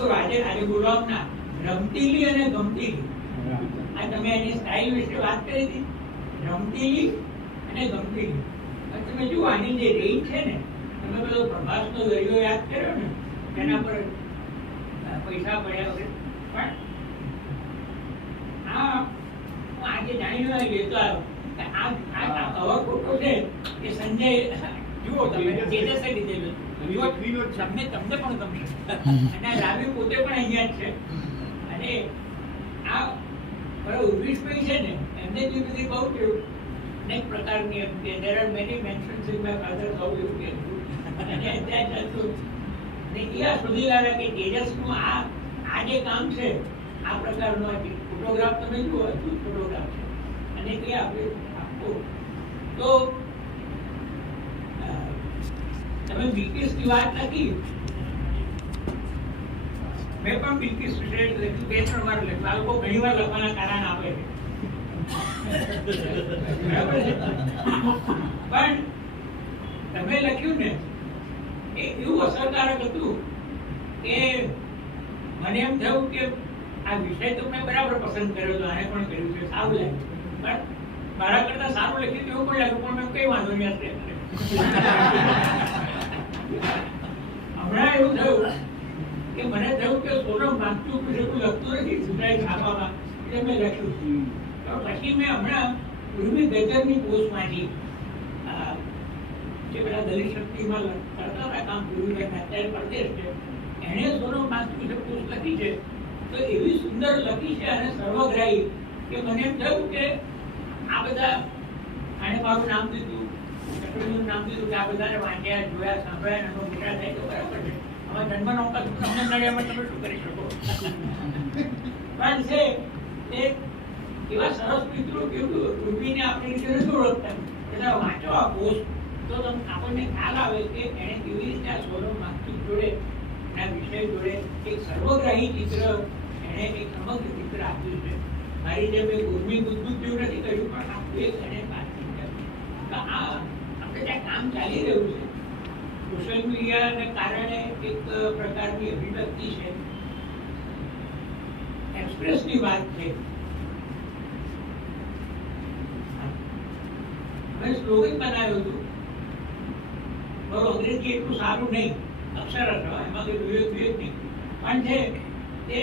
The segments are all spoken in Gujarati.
કરો આજે આજે બોલવામાં ના રમતીલી અને ગમતીલી. આ તમે એની સ્ટાઇલ વિશે વાત કરી હતી. રમતીલી અને ગમતીલી. તમે જુઓ આની જે રેન્જ છે ને તમે પેલો પ્રભાસનો દરિયો યાદ કર્યો ને એના પર પૈસા મળ્યા વગર. પણ આ હું આજે જાણીને લેતો આવ્યો આ આ કવર ફોટો છે એ સંજય જુઓ તમે તેજસે લીધેલો જુઓ તમને તમને પણ ગમશે. અને રાવી પોતે પણ અહીંયા છે. અને આ બરાબર ઉર્વિશભાઈ છે ને એમને જે બધી બહુ છું અનેક પ્રકારની એમ there are many mansions in my father how you can. અને ત્યાં ચાલતું ને આ સુધી લાવ્યા કે તેજસનું આ આ જે કામ છે આ પ્રકારનો ફોટોગ્રાફ તમે જુઓ ફોટોગ્રાફ છે. અને તે આપણે આપો. તો તમે બિલ્કિસની વાત નથી. મેં પણ બિલકિસ વિશે લખ્યું બે ત્રણ વાર લખ્યું આ લોકો ઘણી વાર લખવાના કારણ આપે છે. પણ તમે લખ્યું ને, એ એવું અસરકારક હતું કે મને એમ થયું કે આ વિષય તો મેં બરાબર પસંદ કર્યો હતો આને પણ કર્યું છે, સારું લાગ્યું. પણ મારા કરતા સારું લખ્યું એવું પણ લાગ્યું, પણ મેં કઈ વાંધો નહીં હમણાં એવું થયું કે મને થયું કે સોનમ વાંચતું કોઈ લખતું નથી સુધારી છાપામાં. એટલે મેં લખ્યું. પછી મેં હમણાં ઉર્મી ગજરની પોસ્ટ વાંચી જે પેલા દલિત શક્તિમાં કરતા હતા, કામ પૂર્વીબેન અત્યારે પરદેશ છે, એણે સોનમ વાંચતું છે પોસ્ટ લખી છે, તો એવી સુંદર લખી છે અને સર્વગ્રાહી કે મને એમ થયું કે આ બધા, આને મારું નામ દીધું ચટણીનું નામ દીધું કે આ બધાને વાંચ્યા જોયા, સાંભળ્યા એનો મોટા થાય તો બરાબર છે. અમારા જન્મનો અવકાશ તમને નડ્યામાં તમે શું કરી શકો? પણ છે, એ એવા સરસ મિત્રો કેવું રૂપીને આપણે રીતે નથી ઓળખતા. એટલે વાંચો આ પોસ્ટ તો તમને આપણને ખ્યાલ આવે કે એણે કેવી રીતે આ સોનમ વાંચતું જોડે એના વિષય જોડે એક સર્વગ્રાહી ચિત્ર એણે એક સમગ્ર ચિત્ર આપ્યું છે. મારી જેમ એક ઉર્મી બુદ્ધુ જેવું નથી કર્યું, પણ આપ્યું એક એને વાતચીત કરી આ કામ ચાલી રહ્યું છે. સોશિયલ મીડિયાને કારણે એક પ્રકારની અભિવ્યક્તિ છે. એક્સપ્રેસની વાત છે. મેં સ્લોગન બનાવ્યું હતું. મારું અંગ્રેજી એટલું સારું નહીં. અક્ષર જ એમાં કોઈ વિવેક વિવેક નહીં. પણ છે તે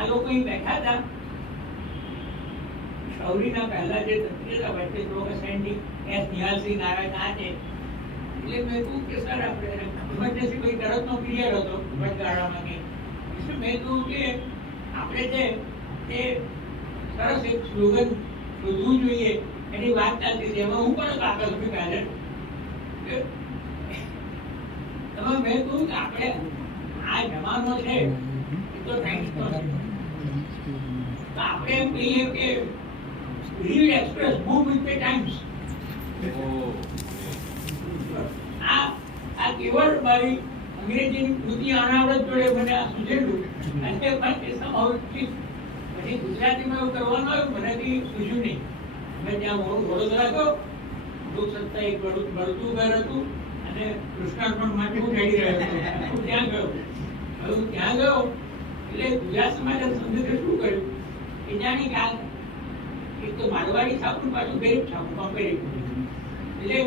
આ લોકો અહીં બેઠા હતા. શૌરીના પહેલા જે તંત્રી હતા વચ્ચે લોકો સેન્ડી એસ નિહાલસિંહ નારાયણ આ છે. એટલે મેં કહ્યું કે સર, આપણે ઇમરજન્સી કોઈ તરતનો પીરિયડ હતો વચગાળામાં કે. એટલે મેં કહ્યું કે આપણે છે તે સરસ એક સ્લોગન શોધવું જોઈએ, એની વાત ચાલતી હતી. એમાં હું પણ કાગળ છું પહેલે. કે તમે મેં કહ્યું કે આપણે આ જમાનો છે, એ તો સાયન્સનો તો આપણે એમ કહીએ કે read express move with the times આ આ કેવળ મારી અંગ્રેજીની કૃતિ અનાવરત જોડે મને આ સૂચેલું અને પણ એ સમાવેશ પછી ગુજરાતીમાં એવું કરવાનું આવ્યું મને કંઈ સૂઝ્યું નહીં. મેં ત્યાં વડો- વડોદરા ગયો? લોક સત્તા એક બળું બળતું ઘર હતું અને કૃષ્ણાર્પણ માટે હું ચડી રહ્યો હતો. ત્યાં ગયો. હવે હું ત્યાં ગયો એટલે ગુજરાત સમાજે સંદેશે શું કર્યું? કે જાણી કે આ એક તો મારવાડી છાપું પાછું ગરીબ છાપું કમ્પેરેટિવ એટલે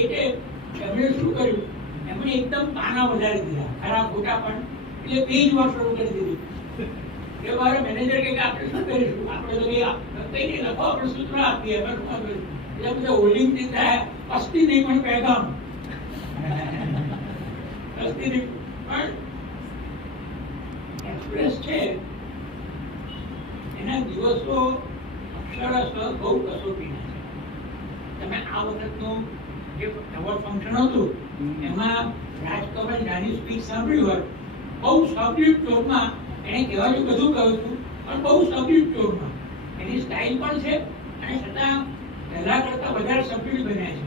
એટલે એમણે શું કર્યું? એમણે એકદમ પાના વધારી દીધા ખરા ખોટા પણ. એટલે પેજ વાર શરૂ કરી દીધું. એ મારા મેનેજર કે આપણે શું કરીશું? આપણે તો કઈ નહીં, લખો, આપણે સૂત્ર આપીએ અમે શું કરીશું? એટલે બધા હોલ્ડિંગથી થાય અસ્તી નહીં પણ પેગામ. અસ્તી નહીં, પણ એક્સપ્રેસ છે. એના દિવસો અક્ષરશઃ બહુ કસોટીના તમે આ વખતનું જે એવોર્ડ ફંક્શન હતું એમાં રાજકમલ જાની સ્પીચ સાંભળ્યું હોય બહુ સબ્યુટ ટોનમાં એણે કહેવાનું બધું કહ્યું હતું પણ બહુ સબ્યુટ ટોનમાં એની સ્ટાઇલ પણ છે અને છતાં પહેલા કરતા વધારે સબ્યુટ બન્યા છે.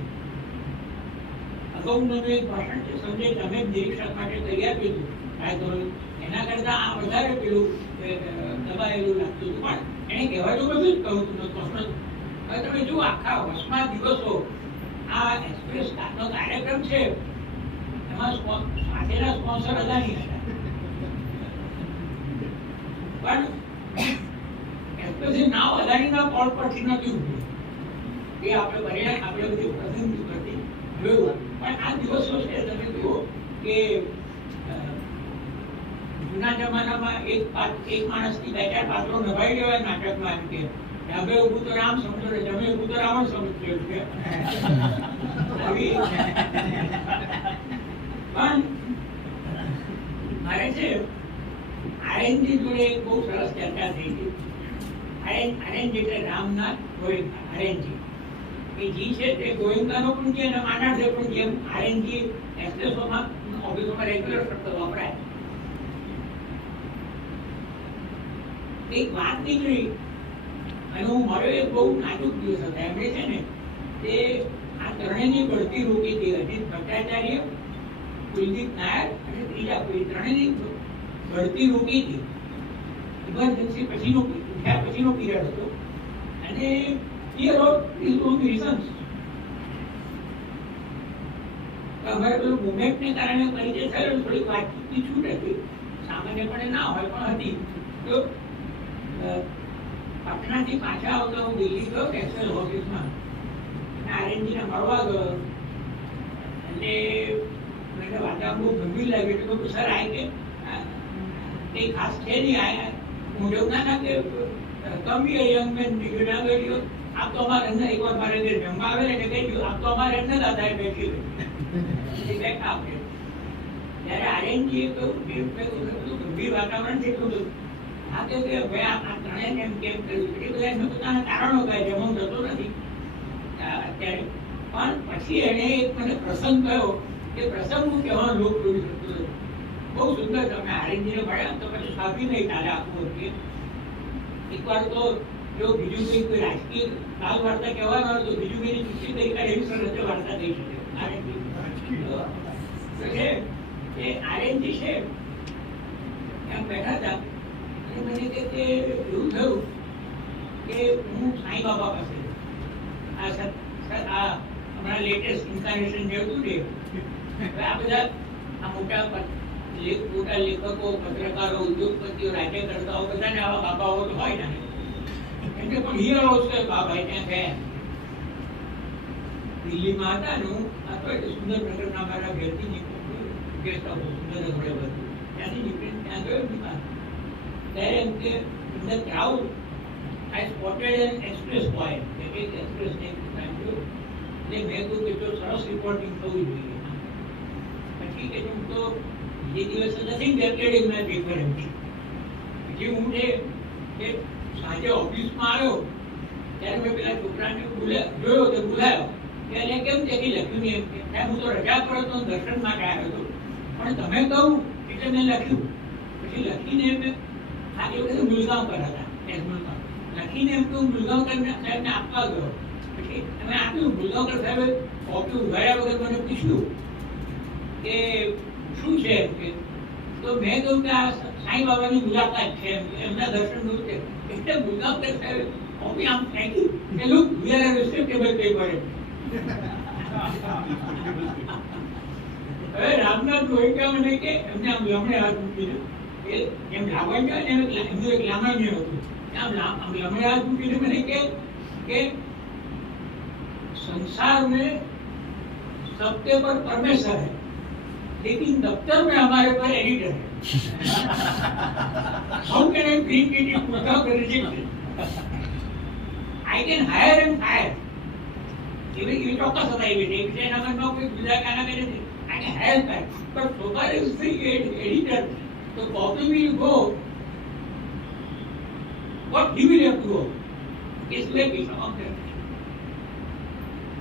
અગાઉનું એક ભાષણ છે સંજય તમે નિરીક્ષક માટે તૈયાર કર્યું એના કરતા આ વધારે પેલું દબાયેલું લાગતું હતું પણ એણે તો બધું જ કહું હતું પ્રશ્ન હવે તમે જુઓ, આખા વર્ષમાં દિવસો આ એક્સપ્રેસ કારનો કાર્યક્રમ છે. એમાં સાથેના સ્પોન્સર અદાની હતા. પણ એક્સપ્રેસ now અદાનીના કોલ પરથી નથી ઊભી. એ આપણે બને આપણે બધી પ્રતિનિધિ પરથી જોયું. પણ આ દિવસો છે, તમે જુઓ કે જૂના જમાનામાં એક એક માણસથી બે ચાર પાત્રો નભાઈ લેવાય નાટકમાં એમ કે ડાબે ઊભું તો રામ સમજો ને જમે ઊભું તો રાવણ સમજ્યો છે પણ મારે છે આર્યનજી જોડે એક બહુ સરસ ચર્ચા થઈ હતી આયન આર્યનજી એટલે રામનાથ ગોવિંદા આર્યનજી એ જી છે તે ગોવિંદાનો પણ છે અને માનાર્થે પણ જેમ આર્યનજી એક્સપ્રેસોમાં ઓફિસોમાં રેગ્યુલર શબ્દ વપરાય. એક વાત નીકળી અને હું મારો એક બહુ નાજુક દિવસ હતો. એમણે છે ને, તે આ ત્રણેયની બળતી રોકી હતી. અજીત ભટ્ટાચાર્ય, કુલદીપ નાયક અને ત્રીજા કોઈ ત્રણેયની બળતી રોકી હતી. ઇમરજન્સી પછીનો ઉઠ્યા પછીનો પીરિયડ હતો. અને he wrote is on reasons અમારે પેલું મુમેન્ટને કારણે પરિચય થયેલો થોડીક વાતચીતની છૂટ હતી. સામાન્યપણે ના હોય, પણ હતી. તો પટનાથી પાછા આવતો હું દિલ્હી ગયો એક્સેલ ઓફિસમાં. અને આરએનજીને મળવા ગયો. એટલે મને વાતાવરણ બહુ ગંભીર લાગ્યું. એટલે બધું સર આવી કે કંઈ ખાસ છે નહીં. આ હું જોઉં ના કે કમી યંગ મેન યુ ના બેઠ્યો આપ તો અમારે અંદર એકવાર મારે જમવા આવે એટલે કહી આપ તો અમારે અંદર દાદા બેઠી હોય બેઠા આપણે ત્યારે આરએનજીએ કહ્યું મેં ગંભીર વાતાવરણ છે. એટલું બધું હા કે કે ત્રણેયને એમ કેમ કર્યું એ બધા કારણો કહે છે હું જતો નથી અત્યારે. પણ પછી એને એક મને પ્રસંગ કહ્યો એ પ્રસંગ હું કહેવાનો લોક જોઈ શકતો હતો. બહુ સુંદર તમે આર્યનજીને ભણ્યા તો પછી સાથી નહીં તારે આખું હતી એકવાર તો જો બીજું કોઈ કોઈ રાજકીય કાલ વાર્તા કહેવાનો હોય તો બીજું કંઈ ચૂંટણી કરી કાઢે એવી સરસ વાર્તા થઈ શકે. આરએનજી છે એ આરએનજી છે. એમ બેઠા હતા. કે તે એવું થયું કે હું સાંઈ બાબા પાસે આ સર આ હમણાં લેટેસ્ટ ઇન્કાર્નેશન જે હતું ને આ બધા, આ મોટા મોટા લેખકો, પત્રકારો, ઉદ્યોગપતિઓ, રાજ્યકર્તાઓ બધાને આવા બાબાઓ તો હોય ને. એમ કે પણ હિયર છે બાબા ત્યાં ગયા દિલ્હીમાં હતા ને આ તો એટલે સુંદરનગરના મારા ઘેરથી નીકળ્યું. ગેસ્ટ હાઉસ સુંદરનગર બધું ત્યાંથી નીકળીને ત્યાં ગયો દીપા ત્યારે the in crowd I spotted an express boy કે એક એક્સપ્રેસ ને ટાઈમ જોયો એટલે મેં કહ્યું કે જો સરસ રિપોર્ટિંગ થવું જોઈએ. પછી કે હું તો જે દિવસે નથી ગેટેડ માય પેપર એમ પછી હું એ સાંજે ઓફિસમાં આવ્યો, ત્યારે મેં પેલા છોકરાને બોલ્યા, જોયો તો બોલાયો. કે એને કેમ કે લખ્યું નહીં એમ કે. સાહેબ, હું તો રજા પર હતો દર્શન માટે આવ્યો હતો. પણ તમે કહું એટલે મેં લખ્યું. પછી લખીને મેં હા, એ કે મુલાકાત છે એમના દર્શનનું છે. એટલે મુલગાંવકર સાહેબ કોપી આમ ફેંકી કે, લુક વી હવે રામનાથ ગોયકા મને કે, એમને આમ લમણે હાથ મૂકીને કે એમ લાવણ જાય ને એમ લા- એમનું એક લામાન્ય હતું આમ લા- આમ લમણે હાથ મૂકીને મને કે કે संसार में सबके पर परमेश्वर है लेकिन दफ्तर में हमारे पर एडिटर है How can I bring it in without rejection? I can hire and fire. એવી એવી ચોક્કસ હતા એવી રીતે એટલે એના મનમાં કોઈ બીજા કાના કરે છે I can hire and fire. But so far as the copy will go. What he will have to go? It's like it's up there.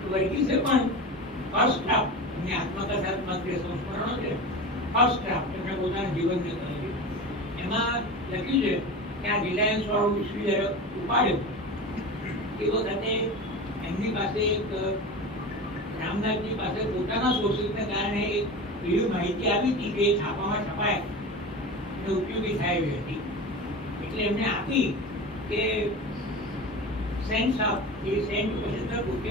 વર્ગીસે પણ ફર્સ્ટ ડ્રાફ્ટ એમની આત્મકથાત્મક જે સંસ્મરણો છે ફર્સ્ટ ડ્રાફ્ટ એમણે પોતાના જીવનને કરેલી એમાં લખ્યું છે કે આ રિલાયન્સ વાળું વિશ્વ ઉપાડ્યું એ વખતે એમની પાસે એક, રામનાથજી પાસે પોતાના સોર્સિસને કારણે એક એવી માહિતી આવી હતી કે છાપામાં છપાય અને ઉપયોગી થાય એવી હતી. એટલે એમને આપી કે સેન્સ ઓફ એ સેન્સ પછી તો કે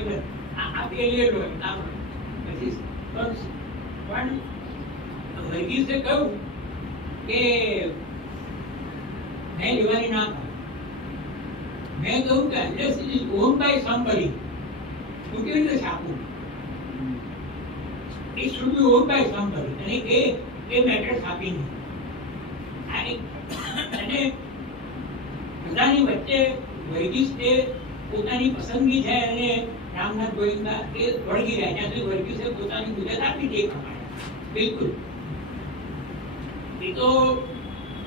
આ આ પેલી લો પછી પણ વર્ગીસે કહ્યું કે મેં લેવાની ના મેં કહ્યું કે unless it is owned by somebody હું કેવી રીતે છાપું it should be on by somebody. અને એ એ મેટર છાપી નહીં. આ અને બધાની વચ્ચે પોતાની પસંદગી છે અને રામનાથ ગોવિંદા એ વળગી રહ્યા ત્યાં સુધી વર્ગીસે પોતાની મુદત આપી દે બિલકુલ. તો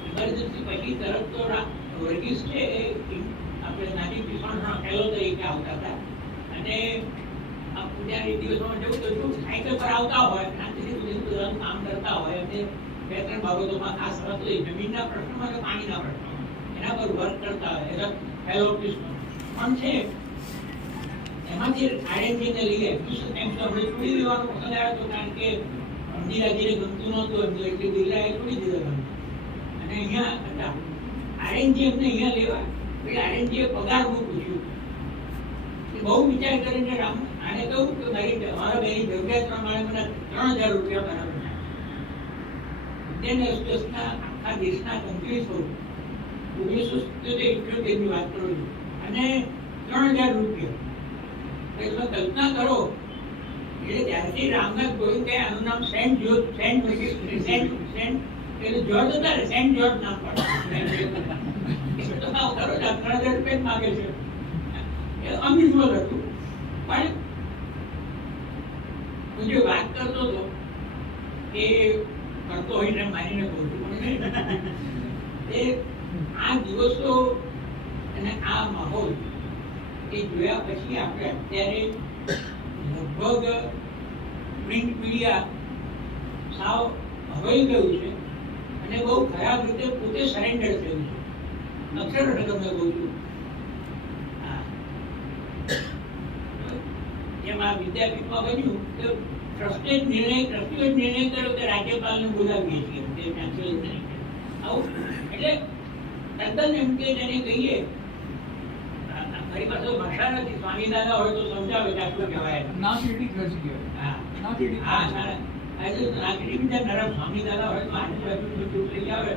ઇમરજન્સી પછી તરત તો વર્ગીસ છે આપણે નાની ભીષણનો પહેલો તરીકે આવતા હતા? અને આ પૂજારી દિવસોમાં જવું તો સાયકલ પર આવતા હોય કામ કરતા હોય અને બે ત્રણ બાબતોમાં ખાસ વાત લઈ જમીનના પ્રશ્નમાં કે પાણીના પ્રશ્નમાં. એના પર વર્ક કરતા એઝ ફેલો પણ છે, એમાંથી આરએનજીને લીધે એક્ઝિસ્ટન્સ ટાઈમ્સ આપણે છોડી દેવાનું પસંદ આવ્યો હતો કારણ કે ઇન્દિરાજીને ગમતું નહોતું, એમ તો એટલે બિરલાએ છોડી દીધો અને અહીંયા હતા. આરએનજી એમને અહીંયા લેવા એટલે આરએનજીએ પગારનું પૂછ્યું. બહુ વિચાર કરીને રામ, આને કહું કે મારી મારા બેની જરૂરિયાત પ્રમાણે મને ત્રણ હજાર રૂપિયા ઇન્ડિયન એક્સપ્રેસના આખા દેશના કંપનીસો ઓગણીસો સિત્તોતેર ઇઠ્યોતેરની વાત કરું છું. અને ત્રણ હજાર રૂપિયા. એટલે કલ્પના કરો એટલે ત્યારથી રામનાથ ગોવિંદે આનું નામ સેન્ટ જ્યોર્જ, સેન્ટ પછી સેન્ટ સેન્ટ. એટલે જ્યોર્જ હતા ને, સેન્ટ જ્યોર્જ નામ પાડ્યું એટલે તો ત્રણ હજાર રૂપિયા માગે છે. એ અનયુઝ્યુઅલ હતું. પણ, હું જે વાત કરતો હતો, એ કરતો હોય ને માનીને કહું છું. એ આ દિવસો અને આ માહોલ એ જોયા પછી આપણે અત્યારે લગભગ પ્રિન્ટ મીડિયા સાવ હવાઈ ગયું છે અને બહુ ખરાબ રીતે પોતે સરેન્ડર થયું છે. અક્ષર તમને કહું છું. જેમ વિદ્યાપીઠમાં બન્યું કે ટ્રસ્ટે નિર્ણય ટ્રસ્ટીઓ જ નિર્ણય કર્યો કે રાજ્યપાલને બોલાવીએ છીએ તે ચાન્સેલર તરીકે આવું એટલે તદ્દન એમ કે જેને કહીએ મારી પાસે ભાષા નથી સ્વામી દાદા હોય તો સમજાવે કે આટલું કહેવાય. ના પેટી ખર્ચ ગયો હા. ના પેટી હા. નાગરિક બીજા નરમ સ્વામી દાદા હોય તો બધું લઈ આવે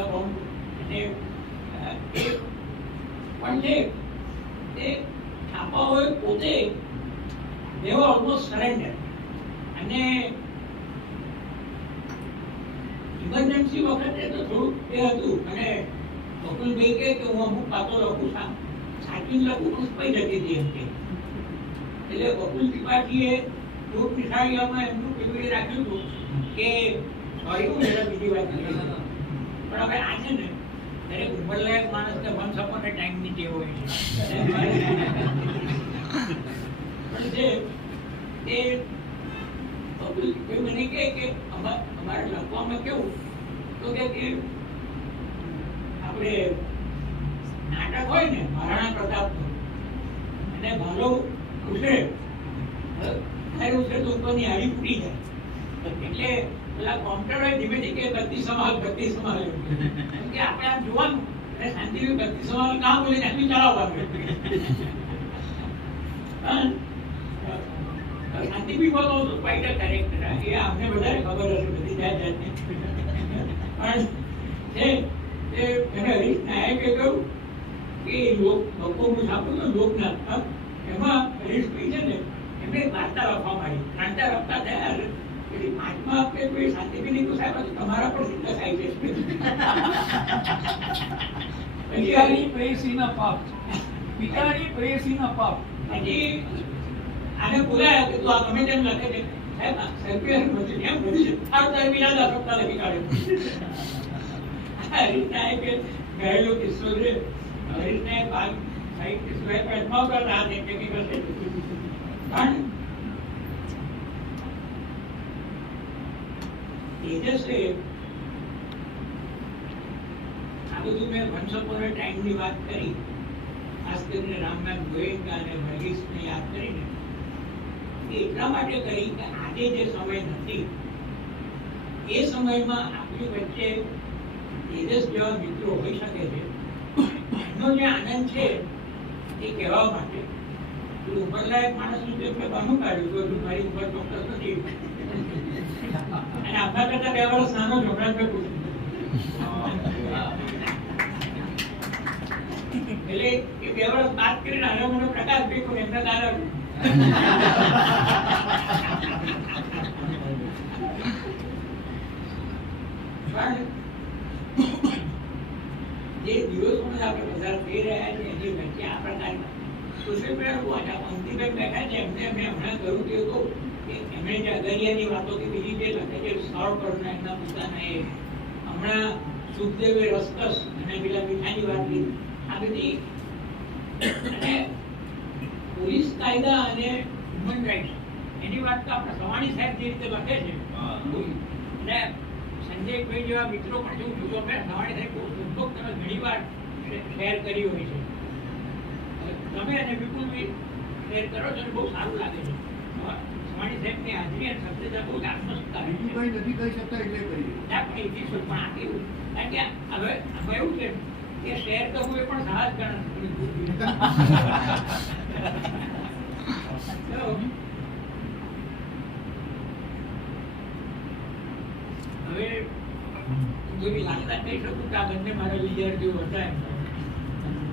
આમ અને એ પણ છે તે છાપાઓએ પોતે were almost surrender અને ઇમરજન્સી વખતે તો થોડું એ હતું. અને બકુલભાઈ કહે કે હું અમુક પાતો લખું છું. સાચું લખું પણ સ્પાઈ જતી હતી એમ કે એટલે બકુલ ત્રિપાઠીએ ખૂબ નિશાળીઓમાં એમનું કેવી રાખ્યું હતું કે સોરી હું એટલે બીજી વાત પણ હવે આ છે ને દરેક ઉંમરલાયક માણસને વન સપોન એ ટાઈમની ટેવ હોય છે. પણ જે એ આપણે હાડી ફૂટી જાય. એટલે પેલા કોમ્પ્યુટર ધીમે ધીમે બત્તી સંભાળ. આપણે આમ જોવાનું. શાંતિ શાંતિથી કામ બોલીને આટલું હા. શાંતિ બી બોલો તો ફાઈટર કેરેક્ટર એ આપને વધારે ખબર હશે બધી જાત જાતની પણ છે એ એને હરીશ નાયકે કહ્યું કે લોક લોકોનું છાપું તો લોકનાથ. હા? એમાં હરીશભાઈ છે ને એમને વાર્તા લખવા માંડી. વાર્તા લખતા થયા એટલે પાંચમા હપ્તે કોઈ શાંતિબેન તો સાહેબ તમારા પર સિદ્ધ થાય છે પછી પિતાની પ્રેયસીના પાપ. પિતાની પ્રેયસીના પાપ. હજી આને બોલાયા કે તું આ ગમે તેમ લખે છે? એમ આ બધું મેં અ ટાઈમની વાત કરી. ખાસ કરીને રામનાથ ગોયંકા અને વર્ગીસને યાદ કરીને. એટલા માટે કરી કે આજે જે સમય નથી, એ સમયમાં આપણી વચ્ચે તેજસ જેવા મિત્રો હોઈ શકે છે. એનો જે આનંદ છે, એ કહેવા માટે. પેલું ઉંમરલાયક માણસનું જે બહાનું કાઢ્યું તો મારી ઉપર ચોક્કસ નથી. અને આપણા કરતા બે વર્ષ નાનો છોકરા એટલે એ બે વર્ષ બાદ કરીને હવે મને પ્રકાશ કોઈ એમના પણ જે દિવસોમાં આપણે પસાર થઈ રહ્યા કે એમણે જે અગરિયાની વાતો કે બીજી જે લખે છે સ્થળ પરના એમના પોતાના એ. હમણાં સુખદેવે અને પેલા મીઠાની વાત લીધી આ બધી પોલીસ કાયદા અને હ્યુમન રાઇટ્સ. એની વાત તો આપણે સવાણી સાહેબ જે રીતે લખે છે. અને સંજયભાઈ જેવા મિત્રો પણ જેવું જોયું મેં સવાણી સાહેબ બહુ લગભગ તમે ઘણી વાર શેર કરી હોય છે. તમે અને વિપુલભાઈ શેર કરો છો ને બહુ સારું લાગે છે. સવાણી સાહેબની હાજરી અને સભ્યતા બહુ જ આત્મસ્થતા નથી કહી શકતા એટલે ના પણ એ દિવસો પણ આ કેવું કારણ કે હવે હવે એવું છે કે શેર કરવું એ પણ સાહસ ગણાય હવે જેવી લાગતા કહી શકું કે આ બંને મારા વિદ્યાર્થીઓ હતા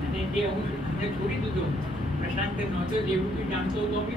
અને તે હું દીધો. પ્રશાંત નહોતો, જેવું બી જાણતો હતો બી.